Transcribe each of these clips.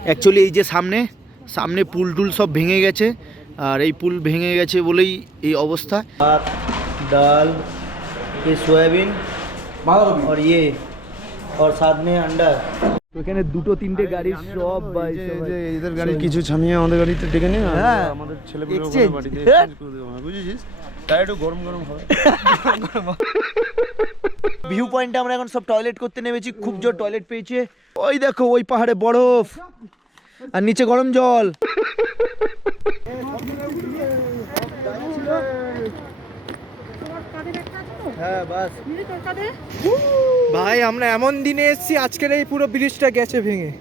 Actually এই যে সামনে সামনে পুল টুল সব ভেঙে গেছে আর এই পুল ভেঙে গেছে বলেই এই অবস্থা ভাত ডাল ये सोयाबीन और ये और साथ में अंडा এখানে দুটো তিনটে গাড়ির সব ভাই সবাই। এদের গাড়ি কিছু ছামিয়ে আমাদের গাড়িতে ডেকে নিয়ে আর হ্যাঁ, আমাদের ছেলেগুলো exchange। বাড়িতে হ্যাঁ। exchange করে দেবো আমরা, বুঝেছিস তাই একটু গরম গরম হবে ভিউ পয়েন্টে আমরা এখন সব টয়লেট করতে নেমেছি খুব জোর টয়লেট পেয়েছে। ওই দেখো ওই পাহাড়ে বরফ আর নিচে গরম জল। হ্যাঁ ভাই আমরা এমন দিনে এসেছি আজকের এই পুরো ব্রিজটা গেছে ভেঙে।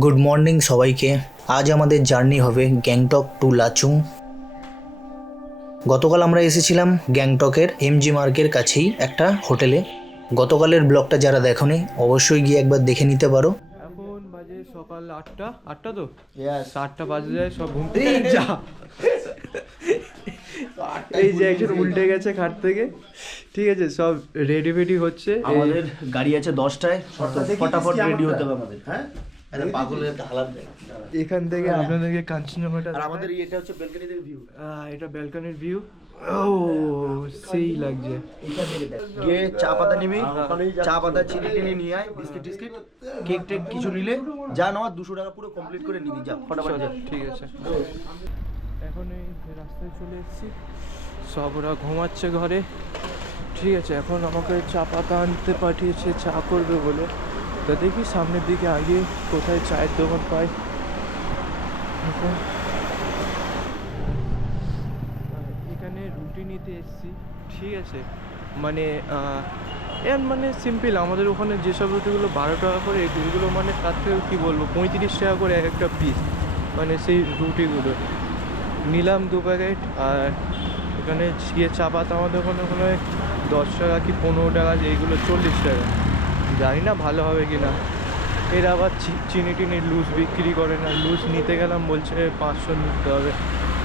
গুড মর্নিং সবাইকে। আজ আমাদের জার্নি হবে গ্যাংটক টু লাচুং। গতকাল আমরা এসেছিলাম গ্যাংটকের এমজি মার্কের কাছেই একটা হোটেলে। গতকালের ব্লগটা যারা দেখোনি অবশ্যই গিয়ে একবার দেখে নিতে পারো। এখন বাজে সকাল আটটা। আটটা তো. আটটা বাজে যায় সব ঘুম থেকে যা। এই যে একজন উল্টে গেছে খাট থেকে। ঠিক আছে সব রেডি ফেডি হচ্ছে। আমাদের গাড়ি আছে দশটায়। ফটাফট রেডি হতে হবে আমাদের। হ্যাঁ? এখান থেকে আপনাদেরকে কাঞ্চনজঙ্ঘাটা আর আমাদের এটা হচ্ছে বেলকনি থেকে ভিউ এটা ব্যালকনির ভিউ ও সেই লাগছে। গিয়ে চা পাতা নিবি চা পাতা চিনি টিনি নিয়ে আয় বিস্কিট টিস্কিট কেক টেক কিছু নিলে। যা নেওয়া দুশো টাকা পুরো কমপ্লিট করে নিবি যা ফটাফট যা। ঠিক আছে। এখন এই রাস্তায় চলে এসেছি। সব ওরা ঘুমাচ্ছে ঘরে। ঠিক আছে এখন আমাকে চা পাতা আনতে পাঠিয়েছে চা করবে বলে। তো দেখি সামনের দিকে আগে কোথায় চায়ের দোকান পাই। এখানে রুটি নিতে এসেছি। ঠিক আছে। মানে এর মানে সিম্পল আমাদের ওখানে যেসব রুটিগুলো বারো টাকা করে, এগুলো মানে তার থেকে কী বলব, পঁয়ত্রিশ টাকা করে এক একটা পিস মানে সেই রুটিগুলো। নিলাম দু প্যাকেট আর এখানে গিয়ে চা পাতা আমাদের ওখানে ওখানে দশ টাকা কি পনেরো টাকা, এইগুলো চল্লিশ টাকা। জানি না ভালো হবে কি না। এর আবার চিনি টিনি লুজ বিক্রি করে না। লুজ নিতে গেলাম বলছে পাঁচশো নিতে হবে।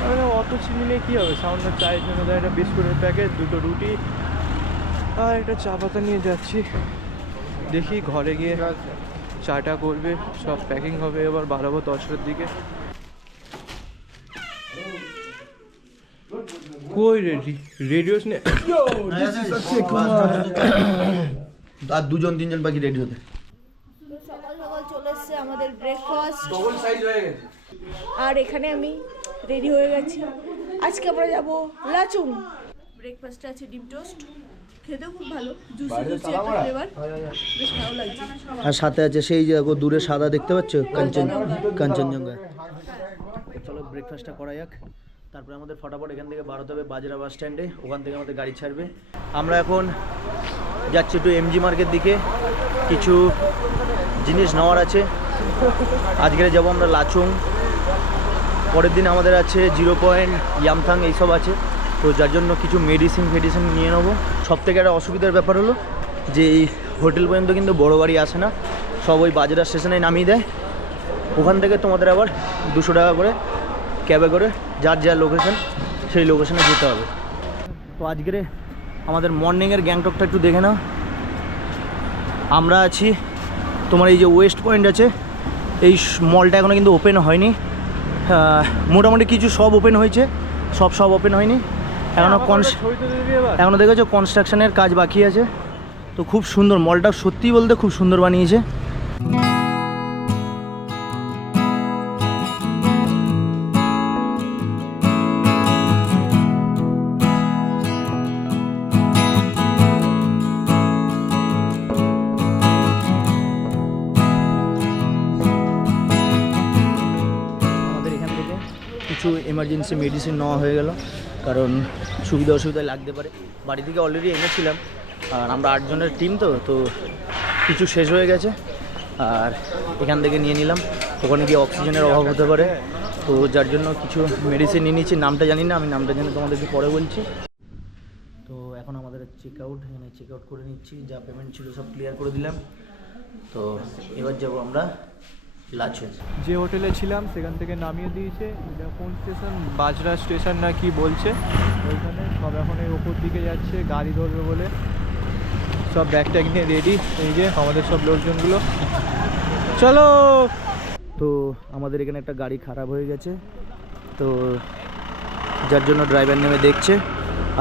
বললাম, অত চিনি নিয়ে কী হবে? সামান্য চায়ের জন্য দেয় একটা বিস্কুটের প্যাকেট দুটো রুটি। আর একটা চা পাতা নিয়ে যাচ্ছি। দেখি ঘরে গিয়ে চাটা করবে সব প্যাকিং হবে। এবার বাড়াবো দশটার দিকে। কই রেডি রেডিও শুনে আর দুজন তিনজন বাকি রেডি হতে। সকাল সকাল চলে এসছে আমাদের ব্রেকফাস্ট আর এখানে আমি রেডি হয়ে গেছি। আজকে আমরা যাব লাচুং। ব্রেকফাস্টে আছে ডিম টোস্ট। খেতেও খুব ভালো। জুসি জুসি একটা ফ্লেভার বেশ ভালো লাগছে। আর সাথে আছে সেই যে দূরে সাদা দেখতে পাচ্ছ? কাঞ্চন কাঞ্চনজঙ্ঘা। চলো ব্রেকফাস্টটা করা যাক। তারপরে আমাদের ফটাফট এখান থেকে বারোতে হবে বাজরা বাস স্ট্যান্ডে ওখান থেকে আমাদের গাড়ি ছাড়বে। আমরা এখন যাচ্ছি একটু এমজি মার্কেট দিকে। কিছু জিনিস নেওয়ার আছে। আজকে যাব আমরা লাচুং। পরের দিন আমাদের আছে জিরো পয়েন্ট ইয়ামথাং, এইসব আছে। তো যার জন্য কিছু মেডিসিন ফেডিসিন নিয়ে নেব। সব থেকে একটা অসুবিধার ব্যাপার হলো যে এই হোটেল পর্যন্ত কিন্তু বড় গাড়ি আসে না। সব ওই বাজরা স্টেশনে নামিয়ে দেয়। ওখান থেকে তোমাদের আবার দুশো টাকা করে ক্যাবে করে যার যার লোকেশন সেই লোকেশনে যেতে হবে। তো আজকের আমাদের মর্নিংয়ের গ্যাংটকটা একটু দেখে নাও। আমরা আছি তোমার এই যে ওয়েস্ট পয়েন্ট আছে এই মলটা এখনও কিন্তু ওপেন হয়নি। মোটামুটি কিছু সব ওপেন হয়েছে সব সব ওপেন হয়নি। এখনও কনস এখনও দেখেছ কনস্ট্রাকশনের কাজ বাকি আছে। তো খুব সুন্দর মলটা সত্যি বলতে খুব সুন্দর বানিয়েছে। মেডিসিন নেওয়া হয়ে গেল। কারণ সুবিধা অসুবিধা লাগতে পারে। বাড়ি থেকে অলরেডি এনেছিলাম। আর আমরা আটজনের টিম তো তো কিছু শেষ হয়ে গেছে। আর এখান থেকে নিয়ে নিলাম। ওখানে গিয়ে অক্সিজেনের অভাব হতে পারে। তো যার জন্য কিছু মেডিসিন নিয়ে নিচ্ছি নামটা জানি না, আমি নামটা জেনে তোমাদেরকে পরে বলছি। তো এখন আমাদের চেক আউট এখানে চেক আউট করে নিচ্ছি। যা পেমেন্ট ছিল সব ক্লিয়ার করে দিলাম। তো এবার যাব আমরা যে হোটেলে ছিলাম, সেখান থেকে নামিয়ে দিয়েছে। এটা কোন স্টেশন? বাজরা স্টেশন না কি বলছে? ওইখানে সব এখন এই ওপর দিকে যাচ্ছে, গাড়ি ধরবে বলে। সব ব্যাগ ট্যাগ নিয়ে রেডি এই যে, আমাদের সব লোকজনগুলো। চলো! তো আমাদের এখানে একটা গাড়ি খারাপ হয়ে গেছে। তো যার জন্য ড্রাইভার নেমে দেখছে।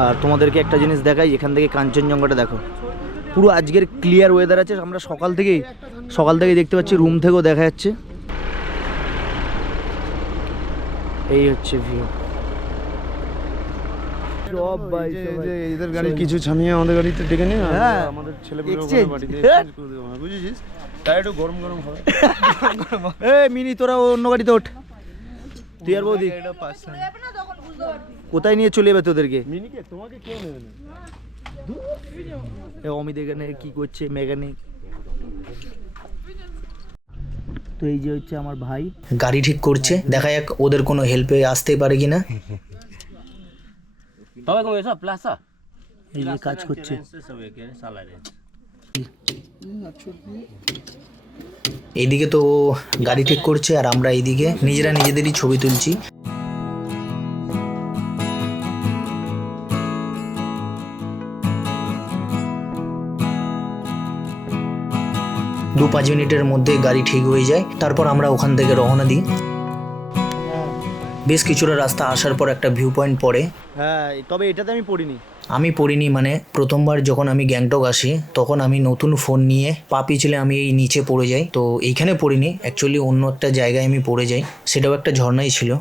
আর তোমাদেরকে একটা জিনিস দেখাই, এখান থেকে কাঞ্চনজঙ্ঘাটা দেখো। পুরো আজকের ক্লিয়ার ওয়েদার আছে। আমরা সকাল থেকেই সকাল থেকেই দেখতে পাচ্ছি রুম থেকেও দেখা যাচ্ছে। এই হচ্ছে ভিউ এদের গাড়ির কিছু ছামিয়ে আমাদের গাড়িতে ডেকে হ্যাঁ, আমাদের ছেলেগুলো বাড়িতে বুঝেছিস? তাই একটু গরম গরম হবে। এ মিনি তোরা অন্য গাড়িতে ওঠ। তুই আর বৌদি। কোথায় নিয়ে চলে যাবে তোদেরকে? মিনিকে তোমাকে কেউ নেবে? না এ অমিত এখানে কি করছে? মেকানিক। তো এই যে হচ্ছে আমার ভাই। গাড়ি ঠিক করছে। দেখা যাক ওদের কোনো হেল্পে আসতে পারে কিনা। এই যে কাজ করছে। এইদিকে তো ও গাড়ি ঠিক করছে আর আমরা এইদিকে। নিজেরা নিজেদেরই ছবি তুলছি। দু পাঁচ মিনিটের মধ্যে গাড়ি ঠিক হয়ে যায়। তারপর আমরা ওখান থেকে রওনা দিই। বেশ কিছুটা রাস্তা আসার পর একটা ভিউ পয়েন্ট পড়ে। হ্যাঁ তবে এটাতে আমি পড়িনি। আমি পড়িনি মানে প্রথমবার যখন আমি গ্যাংটক আসি তখন আমি নতুন ফোন নিয়ে পা পিছলে আমি এই নিচে পড়ে যাই। তো এইখানে পড়িনি অ্যাকচুয়ালি অন্য একটা জায়গায় আমি পড়ে যাই। সেটাও একটা ঝর্ণাই ছিল।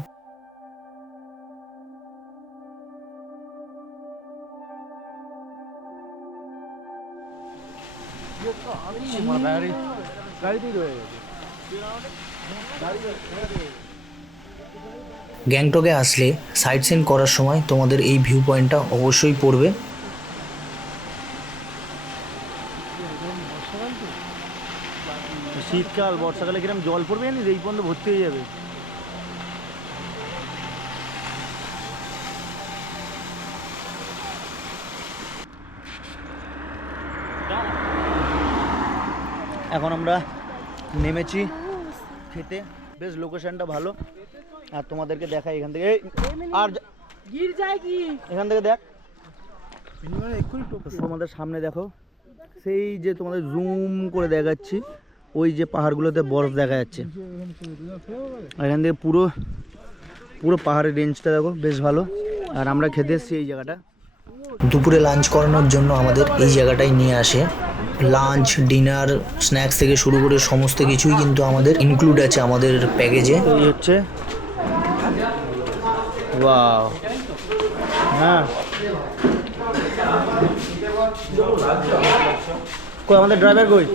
গ্যাংটকে আসলে সাইট সিন করার সময় তোমাদের এই ভিউ পয়েন্টটা অবশ্যই পড়বে। শীতকাল বর্ষাকালে কিরম জল পড়বে জানিস? এই পর্যন্ত ভর্তি হয়ে যাবে। এখন আমরা নেমেছি খেতে। বেশ লোকেশনটা ভালো। আর তোমাদেরকে দেখাই এখান থেকে। আর কি? এখান থেকে দেখ। তোমাদের সামনে দেখো। সেই যে তোমাদের জুম করে দেখাচ্ছি ওই যে পাহাড়গুলোতে বরফ দেখা যাচ্ছে। আর এখান থেকে পুরো পুরো পাহাড়ের রেঞ্জটা দেখো বেশ ভালো। আর আমরা খেতে এসেছি এই জায়গাটা। দুপুরে লাঞ্চ করানোর জন্য আমাদের এই জায়গাটাই নিয়ে আসে। লাঞ্চ ডিনার স্ন্যাক্স থেকে শুরু করে সমস্ত কিছুই কিন্তু আমাদের ইনক্লুড আছে আমাদের প্যাকেজে এই হচ্ছে। হ্যাঁ। কই, আমাদের ড্রাইভার কই?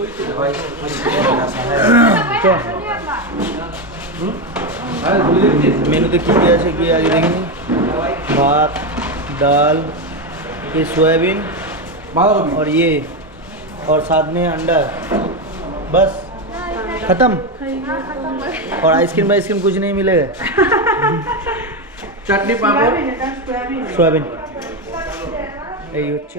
মেনুতে আছে আগে দেখিনি? ভাত, ডাল ये सोयाबीन और ये और साथ में अंडा। बस। ख़त्म। और आइसक्रीम आइसक्रीम कुछ नहीं मिलेगा। चटनी पापड़। सोयाबीन।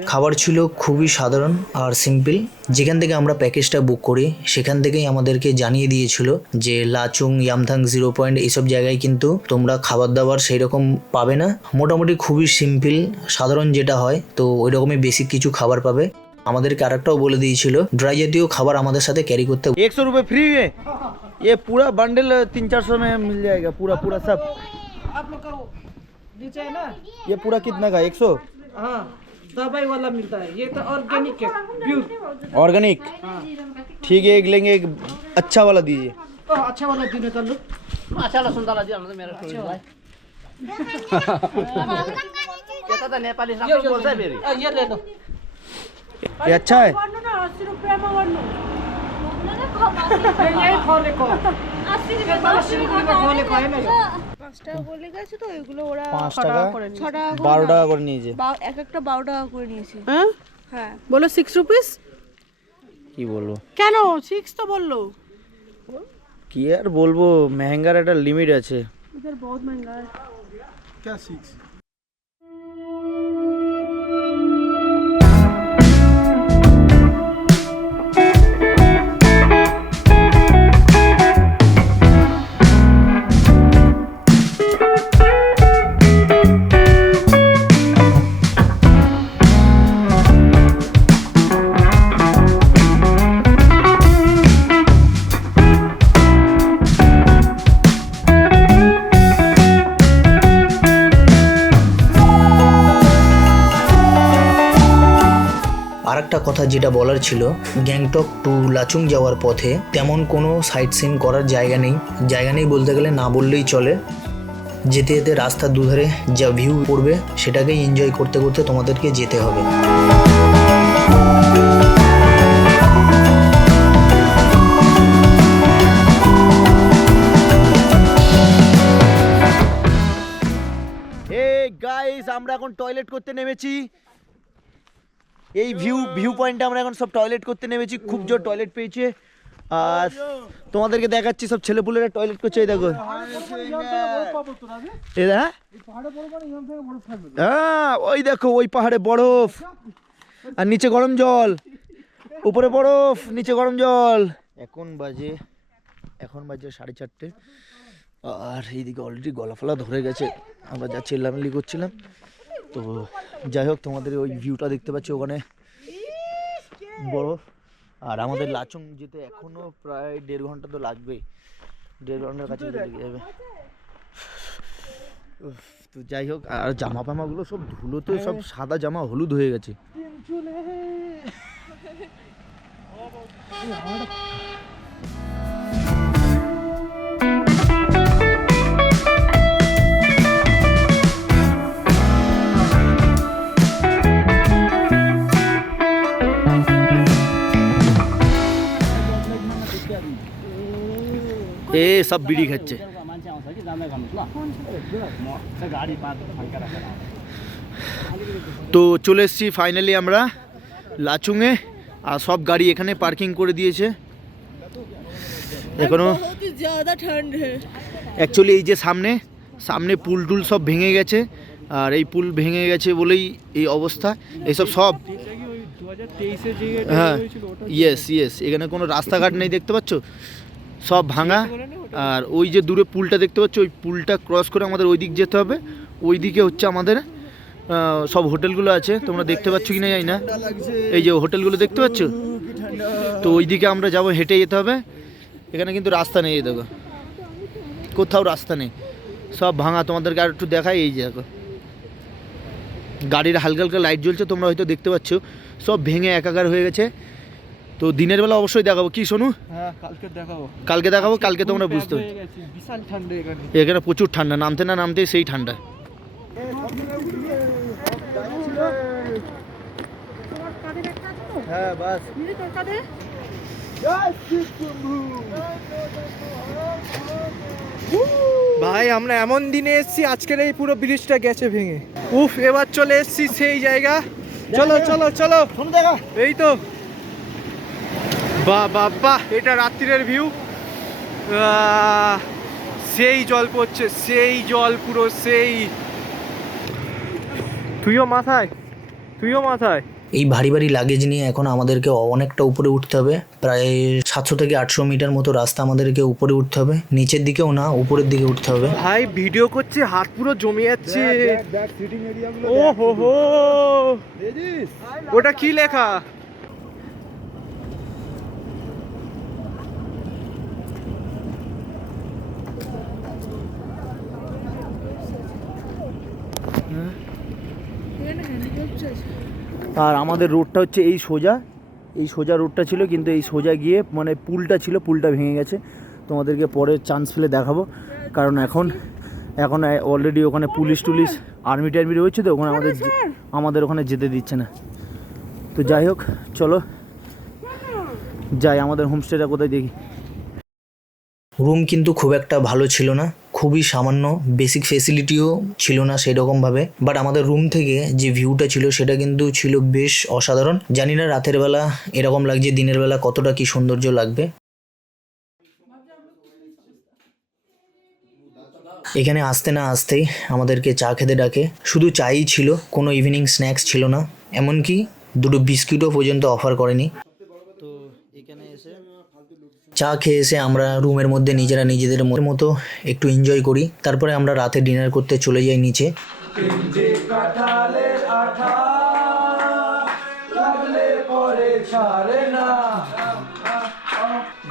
খাবার ছিল খুবই সাধারণ আর সিম্পল যেখান থেকে আমরা প্যাকেজটা বুক করি সেখান থেকেই আমাদেরকে জানিয়ে দিয়েছিল যে লাচুং ইয়ামথাং জিরো পয়েন্ট এইসব জায়গায় কিন্তু তোমরা খাবার দাবার সেই রকম পাবে না মোটামুটি খুবই সিম্পল সাধারণ যেটা হয় তো ওই রকমই বেসিক কিছু খাবার পাবে আমাদেরকে আরেকটাও বলে দিয়েছিল ড্রাই জাতীয় খাবার আমাদের সাথে ক্যারি করতে एक सौ रुपये फ्री है ये पूरा बंडल तीन चार सौ में मिल जाएगा पूरा पूरा सब आप लोग का वो नीचे है ना ये पूरा कितना का एक सौ हाँ दवाई वाला मिलता है। ये तो ऑर्गेनिक है। प्योर हाँ। ऑर्गेनिक ठीक है एक लेंगे एक अच्छा वाला दीजिए। अच्छा वाला दीजिए कर लो। अच्छा वाला सुनता ला तो मेरा कहता था तो नेपाली बोलता है मेरी। ये ले लो। ये अच्छा है। এগুলো ওরা পাঁচ টাকা ছ টাকা করে বারো না। টাকা করে নিয়েছে বা- এক একটা বারো টাকা করে নিয়েছে হ্যাঁ হ্যাঁ বলো সিক্স রুপিস কি বলবো কেন সিক্স তো বললো কি আর বলবো মেহেঙ্গার একটা লিমিট আছে इधर बहुत महंगा है क्या सिक्स একটা কথা যেটা বলার ছিল, গ্যাংটক টু লাচুং যাওয়ার পথে তেমন কোনো সাইট সিন করার জায়গা নেই। জায়গা নেই বলতে গেলে না বললেই চলে। যেতে যেতে রাস্তার দুধারে যা ভিউ পড়বে, সেটাকেই এনজয় করতে করতে তোমাদেরকে যেতে হবে। আমরা এখন টয়লেট করতে নেমেছি। এই ভিউ ভিউ পয়েন্টে আমরা এখন সব টয়লেট করতে নেমেছি, খুব জোর টয়লেট পেয়েছে। আর তোমাদেরকে দেখাচ্ছি সব ছেলেপুলেরা টয়লেট করছে, এই দেখো। হ্যাঁ? ওই দেখো, ওই পাহাড়ে বরফ। আর নিচে গরম জল। উপরে বরফ, নিচে গরম জল। এখন বাজে এখন বাজে সাড়ে চারটে। আর এইদিকে অলরেডি গলা ফলা ধরে গেছে। আমরা যা চিল্লামিল্লি করছিলাম। তো যাই হোক তোমাদের ওই ভিউটা দেখতে পাচ্ছি ওখানে। বরফ আর আমাদের লাচুং যেতে এখনও প্রায় দেড় ঘণ্টা তো লাগবেই দেড় ঘণ্টার কাছে লেগে যাবে। তো যাই হোক আর জামা ফামাগুলো সব ধুলোতে সব সাদা জামা হলুদ হয়ে গেছে। সব বিড়ি খাচ্ছে। তো চলে এসছি ফাইনালি আমরা লাচুংয়ে, আর সব গাড়ি এখানে পার্কিং করে দিয়েছে। এখনও অ্যাকচুয়ালি এই যে সামনে সামনে পুল টুল সব ভেঙে গেছে, আর এই পুল ভেঙে গেছে বলেই এই অবস্থা। এইসব সব হ্যাঁ ইয়েস ইয়েস এখানে কোনো রাস্তাঘাট নেই, দেখতে পাচ্ছ? সব ভাঙা। আর ওই যে দূরে পুলটা দেখতে পাচ্ছ, ওই পুলটা ক্রস করে আমাদের ওই দিক যেতে হবে। ওই দিকে হচ্ছে আমাদের সব হোটেলগুলো আছে। তোমরা দেখতে পাচ্ছ কি না জানি না। এই যে হোটেলগুলো দেখতে পাচ্ছ? তো ওই দিকে আমরা যাব, হেঁটে যেতে হবে। এখানে কিন্তু রাস্তা নেই দেখো। কোথাও রাস্তা নেই। সব ভাঙা, তোমাদেরকে আর একটু দেখাই, এই দেখো। গাড়ির হালকা হালকা লাইট জ্বলছে, তোমরা হয়তো দেখতে পাচ্ছ। সব ভেঙে একাকার হয়ে গেছে। তো দিনের বেলা অবশ্যই দেখাবো। কি শোনু হ্যাঁ কালকে দেখাবো। কালকে দেখাবো কালকে তোমরা বুঝতে এখানে। এখানে প্রচুর ঠান্ডা নামতে না নামতে সেই ঠান্ডা। হ্যাঁ বাস। ভাই আমরা এমন দিনে এসেছি আজকের এই পুরো ব্রিজটা গেছে ভেঙে। উফ এবার চলে এসেছি সেই জায়গা। চলো চলো চলো। এই তো। বাহ বাহ বাহ এটা রাত্রিরের ভিউ সেই জল পড়ছে সেই জল পুরো সেই। তুইও মাথায় তুইও মাথায়। এই ভারী ভারী লাগেজ নিয়ে এখন আমাদেরকে অনেকটা উপরে উঠতে হবে। প্রায় সাতশো থেকে আটশো মিটার মতো রাস্তা আমাদেরকে উপরে উঠতে হবে। নিচের দিকেও না উপরের দিকে উঠতে হবে। ভাই ভিডিও করছে হাত পুরো জমে যাচ্ছে। ও হো। হো ওটা কি লেখা? আর আমাদের রোডটা হচ্ছে এই সোজা। এই সোজা রোডটা ছিল কিন্তু এই সোজা গিয়ে মানে পুলটা ছিল পুলটা ভেঙে গেছে। তোমাদেরকে পরে চান্স পেলে দেখাবো। কারণ এখন এখন অলরেডি ওখানে পুলিশ টুলিশ আর্মি টার্মি রয়েছে তো ওখানে আমাদের আমাদের ওখানে যেতে দিচ্ছে না। তো যাই হোক চলো। যাই আমাদের হোমস্টেটা কোথায় দেখি। রুম কিন্তু খুব একটা ভালো ছিল না। খুবই সামান্য বেসিক ফেসিলিটিও ছিল না সেরকমভাবে। বাট আমাদের রুম থেকে যে ভিউটা ছিল, সেটা কিন্তু ছিল বেশ অসাধারণ। জানি না রাতের বেলা এরকম লাগছে, দিনের বেলা কতটা কি সৌন্দর্য লাগবে। এখানে আসতে না আসতেই আমাদেরকে চা খেতে ডাকে। শুধু চাই ছিল, কোনো ইভিনিং স্ন্যাক্স ছিল না। এমনকি দুটো বিস্কিটও পর্যন্ত অফার করেনি। চা খেয়ে এসে আমরা রুমের মধ্যে নিজেরা নিজেদের মতো- একটু এনজয় করি। তারপরে আমরা রাতে ডিনার করতে চলে যাই নিচে।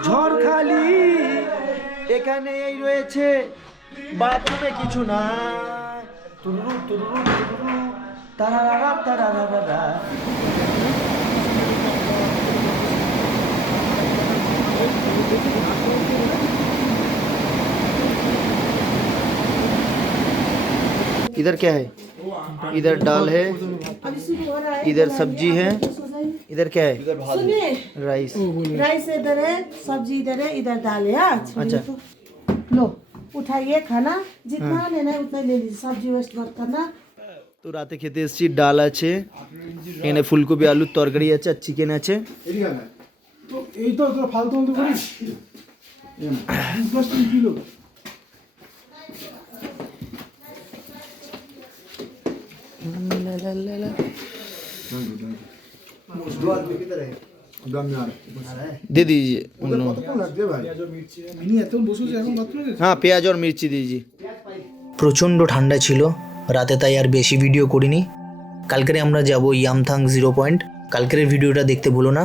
ঝড়খালি এখানেই রয়েছে, বাথরুমে কিছু না। তুরুরু তুরুরু তুরুরু তারারা তারারা इधर क्या है इधर दाल है इधर सब्जी है इधर क्या है राइस राइस इधर है सब्जी इधर है इधर दाल है आज अच्छा लो उठाइए खाना जितना लेना है उतना ले लीजिए सब्जी वेस्ट मत करना তো রাতে খেতে এসেছি ডাল আছে এখানে ফুলকপি আলুর তরকারি আছে আর চিকেন আছে তো এই তো তোরা ফালতু ফালতু করিস لا لا لا হ্যাঁ পেঁয়াজ আর মির্চি দিয়েছি প্রচণ্ড ঠান্ডা ছিল রাতে তাই আর বেশি ভিডিও করিনি। কালকেরে আমরা যাব ইয়ামথাং জিরো পয়েন্ট কালকের ভিডিওটা দেখতে ভুলো না।